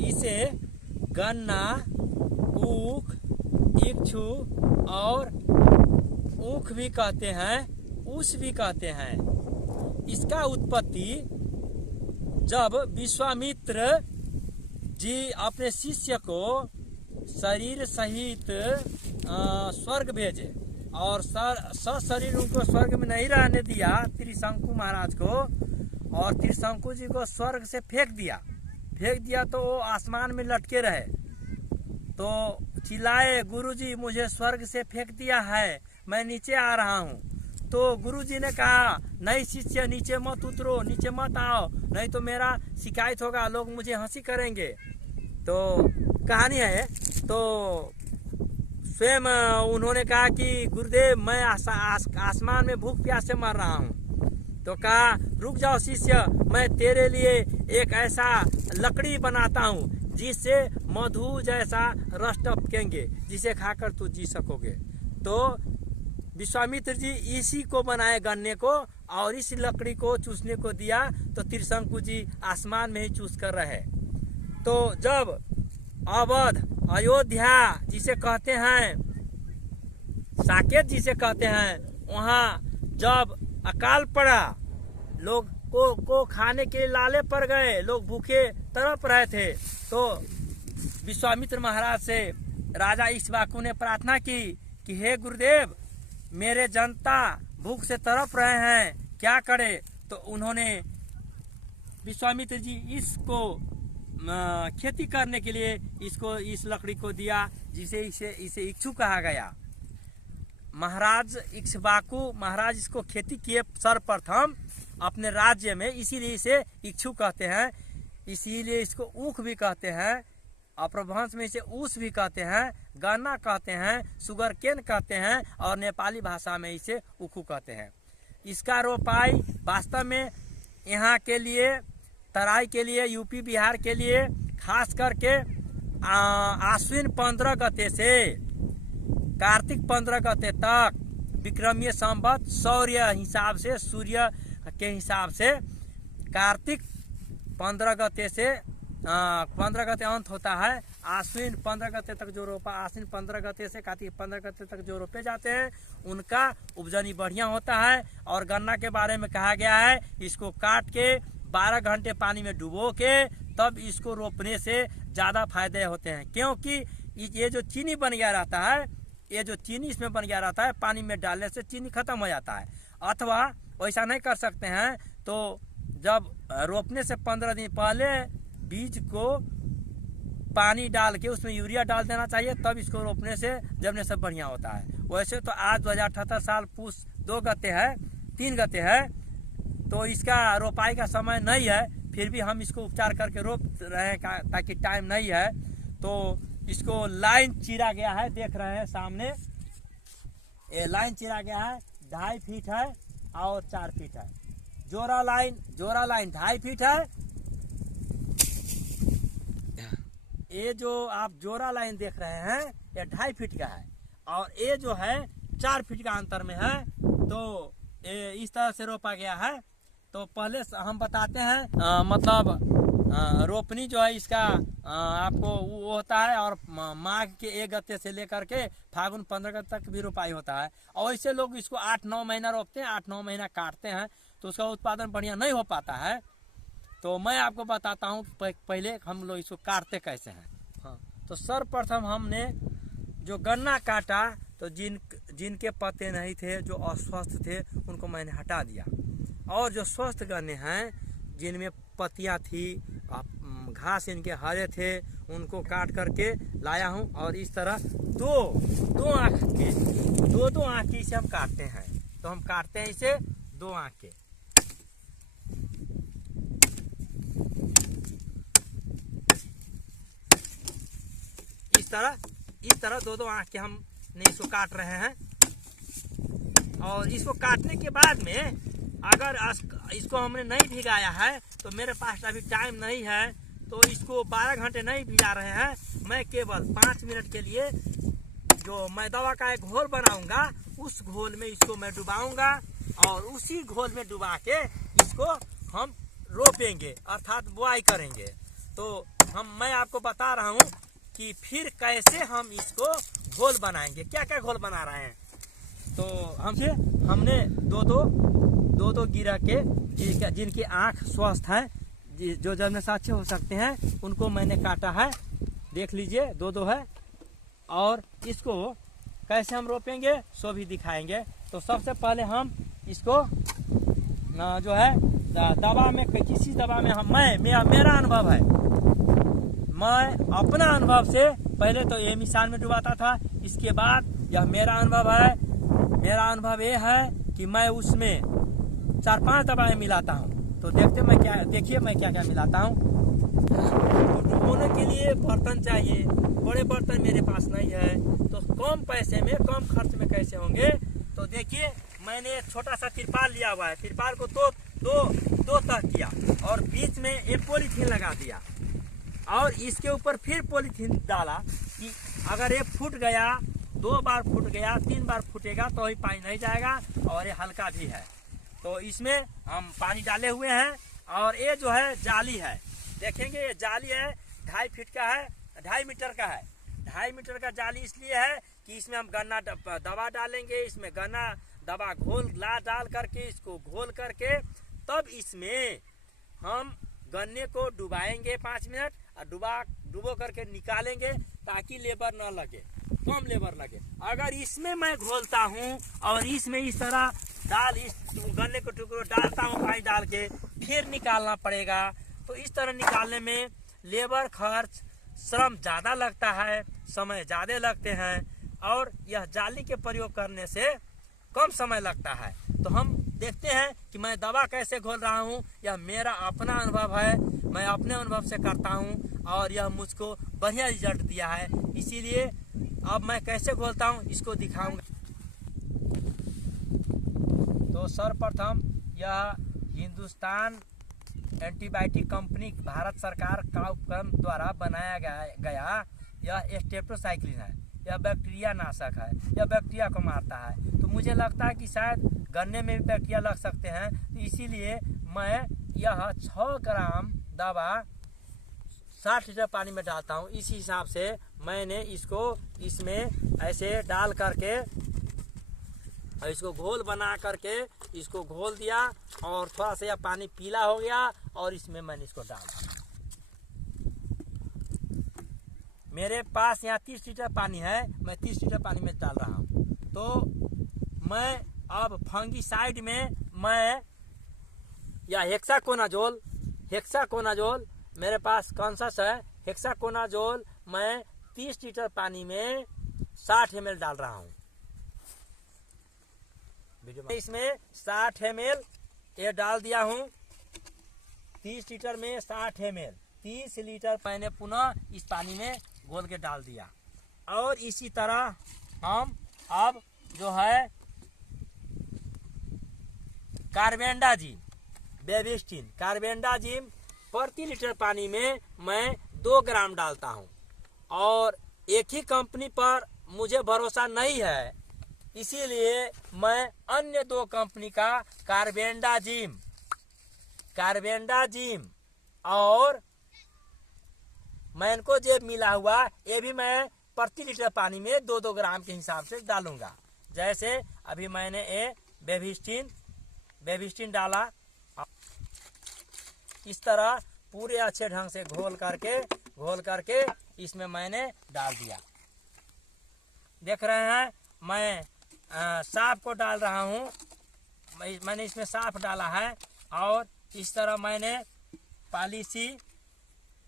इसे गन्ना, ऊख, इक्षु और ऊख भी कहते हैं, ऊस भी कहते हैं। इसका उत्पत्ति जब विश्वामित्र जी अपने शिष्य को शरीर सहित स्वर्ग भेजे और सशरीर उनको स्वर्ग में नहीं रहने दिया त्रिशंकु महाराज को, और त्रिशंकु जी को स्वर्ग से फेंक दिया तो वो आसमान में लटके रहे। तो चिल्लाए, गुरुजी मुझे स्वर्ग से फेंक दिया है, मैं नीचे आ रहा हूँ। तो गुरुजी ने कहा, नहीं शिष्य, नीचे मत उतरो, नीचे मत आओ, नहीं तो मेरा शिकायत होगा, लोग मुझे हंसी करेंगे। तो कहानी है। तो स्वयं उन्होंने कहा कि गुरुदेव मैं आसमान में भूख प्यास से मर रहा हूँ। तो कहा, रुक जाओ शिष्य, मैं तेरे लिए एक ऐसा लकड़ी बनाता हूँ जिससे मधु जैसा रस टपकेंगे, जिसे खाकर तू जी सकोगे। तो विश्वामित्र जी इसी को बनाए गन्ने को, और इस लकड़ी को चूसने को दिया तो त्रिशंकु जी आसमान में ही चूस कर रहे। तो जब अवध, अयोध्या जिसे कहते हैं, साकेत जिसे कहते हैं, वहाँ जब अकाल पड़ा, लोग को खाने के लाले पड़ गए, लोग भूखे तड़प रहे थे। तो विश्वामित्र महाराज से राजा इक्ष्वाकु ने प्रार्थना की कि हे गुरुदेव, मेरे जनता भूख से तड़प रहे हैं, क्या करे। तो उन्होंने विश्वामित्र जी इसको खेती करने के लिए इस लकड़ी को दिया, जिसे इसे इक्षु कहा गया। महाराज इक्ष्वाकु महाराज इसको खेती किए सर्वप्रथम अपने राज्य में, इसीलिए इसे इक्षु कहते हैं, इसीलिए इसको ऊख भी कहते हैं, अपभ्रंश में इसे ऊस भी कहते हैं, गन्ना कहते हैं, सुगर केन कहते हैं, और नेपाली भाषा में इसे उखू कहते हैं। इसका रोपाई वास्तव में यहाँ के लिए, तराई के लिए, यूपी बिहार के लिए खास करके आश्विन 15 गते से कार्तिक 15 गते तक, विक्रमीय संवत सौर्य हिसाब से, सूर्य के हिसाब से कार्तिक 15 गते से 15 गते अंत होता है, आश्विन 15 गते तक जो रोपा, आश्विन 15 गते से कार्तिक 15 गते तक जो रोपे जाते हैं उनका उपजनी बढ़िया होता है। और गन्ना के बारे में कहा गया है, इसको काट के 12 घंटे पानी में डुबो के तब इसको रोपने से ज़्यादा फायदे होते हैं, क्योंकि ये जो चीनी बन गया रहता है, ये जो चीनी इसमें बन गया रहता है, पानी में डालने से चीनी खत्म हो जाता है। अथवा वैसा नहीं कर सकते हैं तो जब रोपने से 15 दिन पहले बीज को पानी डाल के उसमें यूरिया डाल देना चाहिए, तब इसको रोपने से जमने से बढ़िया होता है। वैसे तो आज 2078 साल पूस 2 गते है, 3 गते है, तो इसका रोपाई का समय नहीं है, फिर भी हम इसको उपचार करके रोप रहे हैं ताकि टाइम नहीं है। तो इसको लाइन चीरा गया है, देख रहे हैं सामने, ये लाइन चीरा गया है, 2.5 फीट है और 4 फीट है। जोरा लाइन 2.5 फीट है। ये जो आप जोरा लाइन देख रहे हैं ये 2.5 फीट का है, और ये जो है 4 फीट का अंतर में है। तो ये इस तरह से रोपा गया है। तो पहले हम बताते हैं, मतलब रोपनी जो है इसका आपको वो होता है, और माघ के 1 गते से लेकर के फागुन 15 गते तक भी रोपाई होता है। और ऐसे लोग इसको 8-9 महीना रोपते हैं, 8-9 महीना काटते हैं, तो उसका उत्पादन बढ़िया नहीं हो पाता है। तो मैं आपको बताता हूँ पहले हम लोग इसको काटते कैसे हैं। हाँ, तो सर्वप्रथम हमने जो गन्ना काटा, तो जिनके पत्ते नहीं थे, जो अस्वस्थ थे, उनको मैंने हटा दिया, और जो स्वस्थ गन्ने हैं जिनमें पत्तियां थी, घास इनके हरे थे, उनको काट करके लाया हूं। और इस तरह दो आँख की इसे हम काटते हैं। तो हम काटते हैं इसे 2 आँख के। इस तरह 2 आँख के हमने इसको काट रहे हैं। और इसको काटने के बाद में अगर इसको हमने नहीं भिगाया है, तो मेरे पास अभी टाइम नहीं है, तो इसको 12 घंटे नहीं भिगा रहे हैं, मैं केवल 5 मिनट के लिए जो मैं दवा का एक घोल बनाऊंगा, उस घोल में इसको मैं डुबाऊंगा, और उसी घोल में डुबा के इसको हम रोपेंगे, अर्थात बुआई करेंगे। तो मैं आपको बता रहा हूँ कि फिर कैसे हम इसको घोल बनाएंगे, क्या क्या घोल बना रहे हैं। तो हमने दो गिरा के जिनकी आँख स्वस्थ है, जो जन्म से अच्छे हो सकते हैं, उनको मैंने काटा है, देख लीजिए दो है। और इसको कैसे हम रोपेंगे सो भी दिखाएंगे। तो सबसे पहले हम इसको जो है दवा में, किसी दवा में मेरा अनुभव है, मैं अपना अनुभव से पहले तो ये मिसाल में डुबाता था, इसके बाद यह मेरा अनुभव है। मेरा अनुभव ये है कि मैं उसमें 4-5 दवाएं मिलाता हूँ। तो देखिए मैं क्या क्या मिलाता हूँ। डुबोने के लिए बर्तन चाहिए, बड़े बर्तन मेरे पास नहीं है, तो कम पैसे में कम खर्च में कैसे होंगे। तो देखिए मैंने छोटा सा तिरपाल लिया हुआ है, तिरपाल को दो तह किया और बीच में एक पॉलीथीन लगा दिया और इसके ऊपर फिर पॉलीथीन डाला कि अगर ये फूट गया, 2 बार फूट गया, 3 बार फूटेगा तो ही पानी नहीं जाएगा। और ये हल्का भी है, तो इसमें हम पानी डाले हुए हैं। और ये जो है जाली है, देखेंगे ये जाली है 2.5 फीट का है, 2.5 मीटर का है। 2.5 मीटर का जाली इसलिए है कि इसमें हम गन्ना दवा डालेंगे, इसमें गन्ना दवा डाल करके इसको घोल करके तब इसमें हम गन्ने को डुबाएंगे 5 मिनट और डुबो करके निकालेंगे ताकि लेबर ना लगे, कम लेबर लगे। अगर इसमें मैं घोलता हूँ और इसमें इस तरह इस गन्ने को टुकड़ों डालता हूँ, पानी डाल के फिर निकालना पड़ेगा। तो इस तरह निकालने में लेबर खर्च, श्रम ज़्यादा लगता है, समय ज़्यादा लगते हैं। और यह जाली के प्रयोग करने से कम समय लगता है। तो हम देखते हैं कि मैं दवा कैसे घोल रहा हूँ। यह मेरा अपना अनुभव है, मैं अपने अनुभव से करता हूँ और यह मुझको बढ़िया रिजल्ट दिया है। इसीलिए अब मैं कैसे घोलता हूँ इसको दिखाऊंगा। तो सर्वप्रथम यह हिंदुस्तान एंटीबायोटिक कंपनी भारत सरकार का उपक्रम द्वारा बनाया गया यह स्टेप्टोसाइक्लिन है। यह बैक्टीरिया नाशक है, यह बैक्टीरिया को मारता है। तो मुझे लगता है कि शायद गन्ने में भी बैक्टीरिया लग सकते हैं, तो इसीलिए मैं यह 6 ग्राम दवा 60 लीटर पानी में डालता हूँ। इस हिसाब से मैंने इसको इसमें ऐसे डाल करके इसको घोल बना करके इसको घोल दिया और थोड़ा सा यह पानी पीला हो गया और इसमें मैंने इसको डाल दिया। मेरे पास यहाँ 30 लीटर पानी है, मैं 30 लीटर पानी में डाल रहा हूँ। तो मैं अब फंगीसाइड में मैं या हेक्साकोनाजोल मेरे पास कॉन्सस है, हेक्साकोनाजोल मैं 30 लीटर पानी में 60 ml डाल रहा हूँ। इसमें 60 ml ये डाल दिया हूँ, 30 लीटर में 60 ml, 30 लीटर मैंने पुनः इस पानी में घोल के डाल दिया। और इसी तरह हम अब जो है कार्बेंडाजिम, बेबिस्टिन, कार्बेंडाजिम प्रति लीटर पानी में मैं 2 ग्राम डालता हूँ। और एक ही कंपनी पर मुझे भरोसा नहीं है, इसीलिए मैं अन्य 2 कंपनी का कार्बेंडाजिम और मैनकोजेब मिला हुआ ये भी मैं प्रति लीटर पानी में 2-2 ग्राम के हिसाब से डालूंगा। जैसे अभी मैंने ये बेबिस्टिन डाला, इस तरह पूरे अच्छे ढंग से घोल करके इसमें मैंने डाल दिया। देख रहे हैं मैं साफ को डाल रहा हूँ, मैंने इसमें साफ डाला है। और इस तरह मैंने पॉलिसी,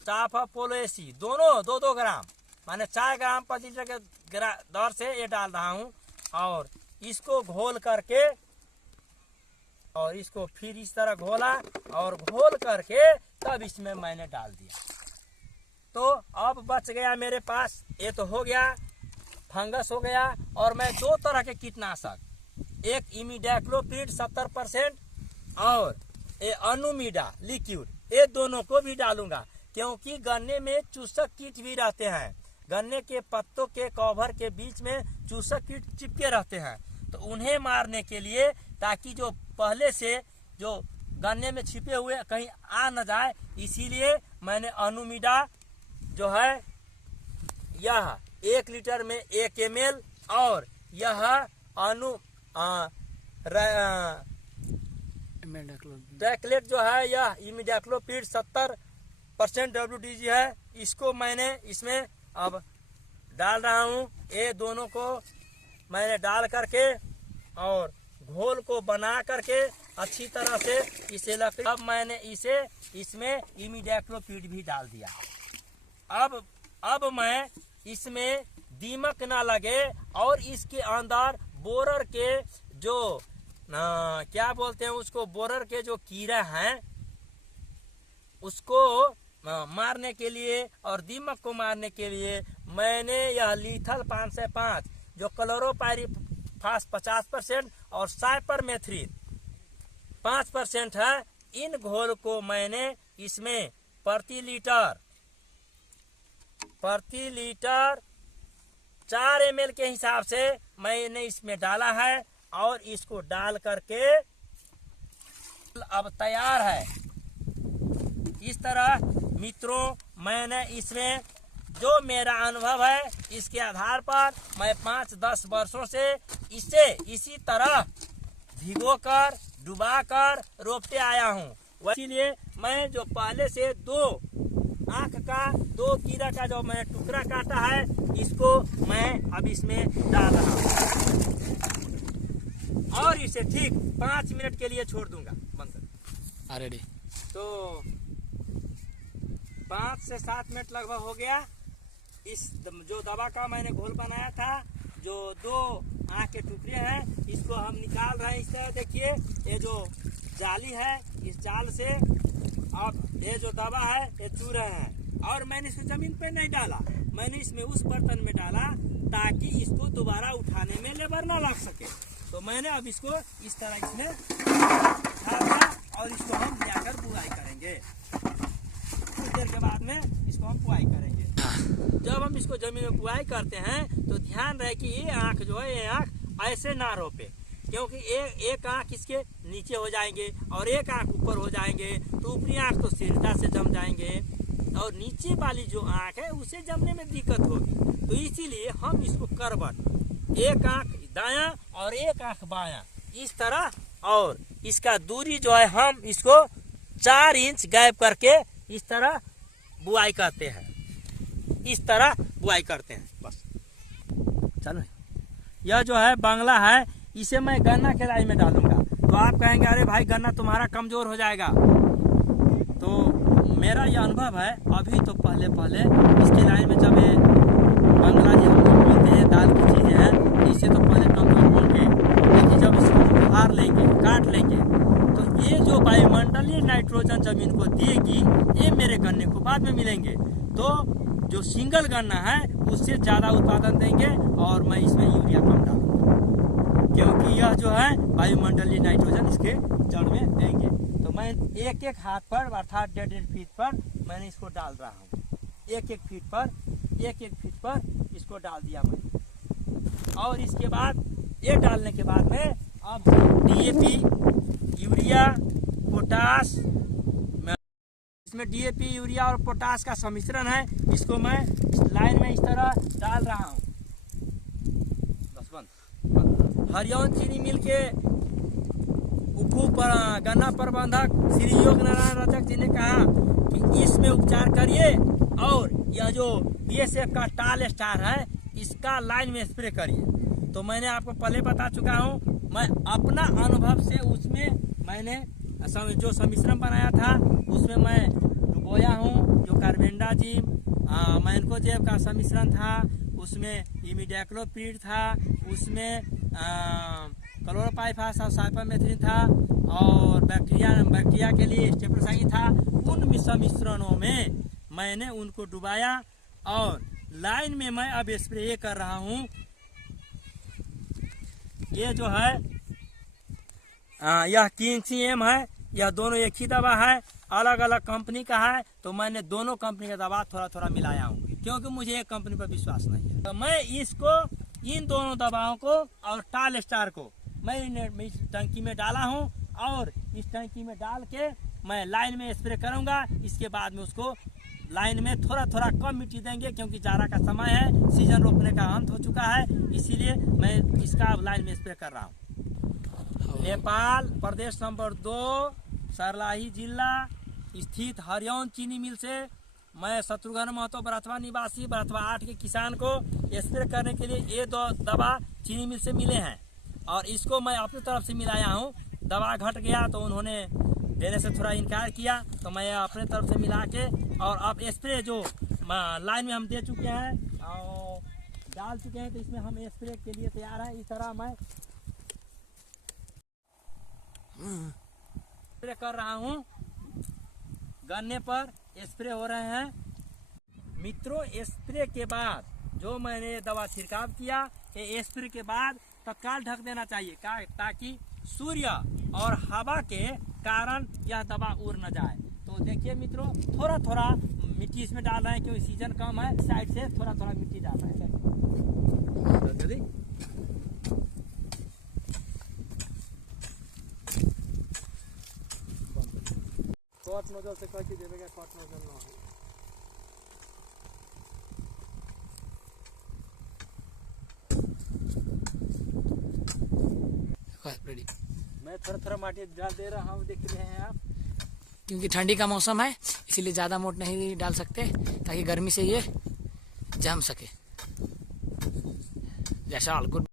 साफ और पोलेसी दोनों 2-2 ग्राम, मैंने 4 ग्राम प्रति लीटर के दर से ये डाल रहा हूँ। और इसको घोल करके और इसको फिर इस तरह घोला और घोल करके तब इसमें मैंने डाल दिया। तो अब बच गया मेरे पास, ये तो हो गया फंगस हो गया। और मैं 2 तरह के कीटनाशक, एक इमिडाक्लोप्रिड 70% और ये अनुमीडा लिक्विड, ये दोनों को भी डालूंगा। क्योंकि गन्ने में चूसक कीट भी रहते हैं, गन्ने के पत्तों के कवर के बीच में चूसक कीट चिपके रहते हैं। तो उन्हें मारने के लिए, ताकि जो पहले से जो गन्ने में छिपे हुए कहीं आ न जाए, इसीलिए मैंने अनुमीडा जो है यह 1 लीटर में 1 ml और यह टैकलेट जो है यह इमिडाक्लोपीड 70% WDG है, इसको मैंने इसमें अब डाल रहा हूँ। ये दोनों को मैंने डाल करके और घोल को बना करके अच्छी तरह से इसे लकड़ी, अब मैंने इसे इसमें इमिडाक्लोपीड भी डाल दिया। अब मैं इसमें दीमक ना लगे और इसके अंदर बोरर के जो क्या बोलते हैं उसको, बोरर के जो कीड़ा हैं उसको मारने के लिए और दीमक को मारने के लिए मैंने यह लीथल 505 जो क्लोरोपाइरीफास 50% और साइपरमेथ्रिन 5% है, इन घोल को मैंने इसमें प्रति लीटर 4 ml के हिसाब से मैंने इसमें डाला है और इसको डाल करके अब तैयार है। इस तरह मित्रों मैंने इसमें जो मेरा अनुभव है इसके आधार पर मैं 5-10 वर्षों से इसे इसी तरह भिगोकर डुबाकर रोपते आया हूँ। इसीलिए मैं जो पहले से 2 आँख का 2 कीड़ा का जो मैंने टुकड़ा काटा है इसको मैं अब इसमें डाल रहा हूँ और इसे ठीक 5 मिनट के लिए छोड़ दूंगा बंद कर। रेडी। तो 5 से 7 मिनट लगभग हो गया। इस जो दवा का मैंने घोल बनाया था, जो 2 आँख के टुकड़े हैं, इसको हम निकाल रहे हैं। इस तरह देखिए, ये जो जाली है इस जाल से अब ये जो दवा है ये चू रहे हैं और मैंने इसे जमीन पे नहीं डाला, मैंने इसमें उस बर्तन में डाला ताकि इसको दोबारा उठाने में लेबर ना लग सके। तो मैंने अब इसको इस तरह इसमें डाला और इसको हम जाकर बुआई करेंगे। कुछ देर के बाद में इसको हम बुआई करेंगे। जब हम इसको जमीन में बुआई करते हैं तो ध्यान रहे कि ये आँख जो है, ये आँख ऐसे ना रोपे, क्योंकि एक आँख इसके नीचे हो जाएंगे और एक आँख ऊपर हो जाएंगे तो ऊपरी आँख तो सीधा से जम जाएंगे और नीचे वाली जो आँख है उसे जमने में दिक्कत होगी। तो इसीलिए हम इसको करवट, एक आँख दायां और एक आँख बायां, इस तरह, और इसका दूरी जो है हम इसको 4 इंच गैप करके इस तरह बुआई करते हैं। इस तरह बुआई करते हैं बस। चलो, यह जो है बांग्ला है, इसे मैं गन्ना के लाई में डालूंगा। तो आप कहेंगे अरे भाई गन्ना तुम्हारा कमजोर हो जाएगा। तो मेरा यह अनुभव है, अभी तो पहले इसके लाइन में जब ये बांग्ला जी हम लोग बोलते हैं दाल की चीजें हैं, इससे तो पहले कमजोर होंगे, लेकिन जब इसको उखाड़ लेंगे, काट लेंगे, तो ये जो वायुमंडलीय नाइट्रोजन जमीन को देगी, ये मेरे गन्ने को बाद में मिलेंगे। तो जो सिंगल गन्ना है उससे ज्यादा उत्पादन देंगे और मैं इसमें यूरिया कम डालूंगा, क्योंकि यह जो है वायुमंडलीय नाइट्रोजन इसके जड़ में देंगे। तो मैं एक हाथ पर अर्थात 1.5 फीट पर मैंने इसको डाल रहा हूँ। एक फीट पर इसको डाल दिया मैंने। और इसके बाद ये डालने के बाद में अब DAP, यूरिया, पोटास, इसमें DAP, यूरिया और पोटास का सम्मिश्रण है, इसको मैं इस लाइन में इस तरह डाल रहा हूँ। बस बंद। हरिओम चीनी मिल के उप गन्ना प्रबंधक श्री योग नारायण रचक जी ने कहा कि इसमें उपचार करिए और यह जो BSF का टाल स्टार है इसका लाइन में स्प्रे करिए। तो मैंने आपको पहले बता चुका हूँ, मैं अपना अनुभव से उसमें मैंने जो सम्मिश्रण बनाया था उसमें मैं डुबोया हूँ। जो कार्बेंडाजिम, मैनकोजेब का सम्मिश्रण था, उसमें इमिडाक्लोपीड था, उसमें क्लोरोपाइरीफास और साइपरमेथ्रिन था और बैक्टीरिया के लिए स्टेप्टोसाइकिन था। उन सम्मिश्रणों में मैंने उनको डुबाया और लाइन में मैं अब स्प्रे कर रहा हूँ। ये जो है यह किंगसीएम है, यह दोनों एक ही दवा है, अलग अलग कंपनी का है। तो मैंने दोनों कंपनी का दवा थोड़ा मिलाया हूँ, क्योंकि मुझे एक कंपनी पर विश्वास नहीं है। तो मैं इसको, इन दोनों दवाओं को और टाल स्टार को मैं इस टंकी में डाला हूँ और इस टंकी में डाल के मैं लाइन में स्प्रे करूंगा। इसके बाद में उसको लाइन में थोड़ा थोड़ा कम मिट्टी देंगे, क्योंकि जाड़ा का समय है, सीजन रोपने का अंत हो चुका है, इसीलिए मैं इसका लाइन में स्प्रे कर रहा हूँ। नेपाल प्रदेश नंबर 2 सर्लाही जिला स्थित हरिओम चीनी मिल से मैं शत्रुघ्न महतो बरथवा निवासी बरथवा 8 के किसान को स्प्रे करने के लिए ये 2 दवा चीनी मिल से मिले हैं, और इसको मैं अपनी तरफ से मिलाया हूँ। दवा घट गया तो उन्होंने देने से थोड़ा इनकार किया, तो मैं अपने तरफ से मिला के और अब स्प्रे जो लाइन में हम दे चुके हैं और डाल चुके हैं, तो इसमें हम स्प्रे के लिए तैयार हैं। इस तरह मैं स्प्रे कर रहा हूँ, गन्ने पर स्प्रे हो रहे हैं। मित्रों, स्प्रे के बाद जो मैंने दवा छिड़काव किया, ये स्प्रे के बाद तत्काल ढक देना चाहिए, ताकि सूर्य और हवा के कारण यह दवा उड़ न जाए। तो देखिए मित्रों, थोड़ा थोड़ा मिट्टी इसमें डाल रहे हैं, क्योंकि सीजन कम है, साइड से थोड़ा थोड़ा मिट्टी डाल रहे हैं। कट नजर से कह के देवेगा, कट नजर ना हो। रेडी। मैं थोड़ा थोड़ा माटी डाल दे रहा हूँ, देख रहे हैं आप, क्योंकि ठंडी का मौसम है, इसीलिए ज़्यादा मोट नहीं डाल सकते, ताकि गर्मी से ये जम सके। जैसा गुड।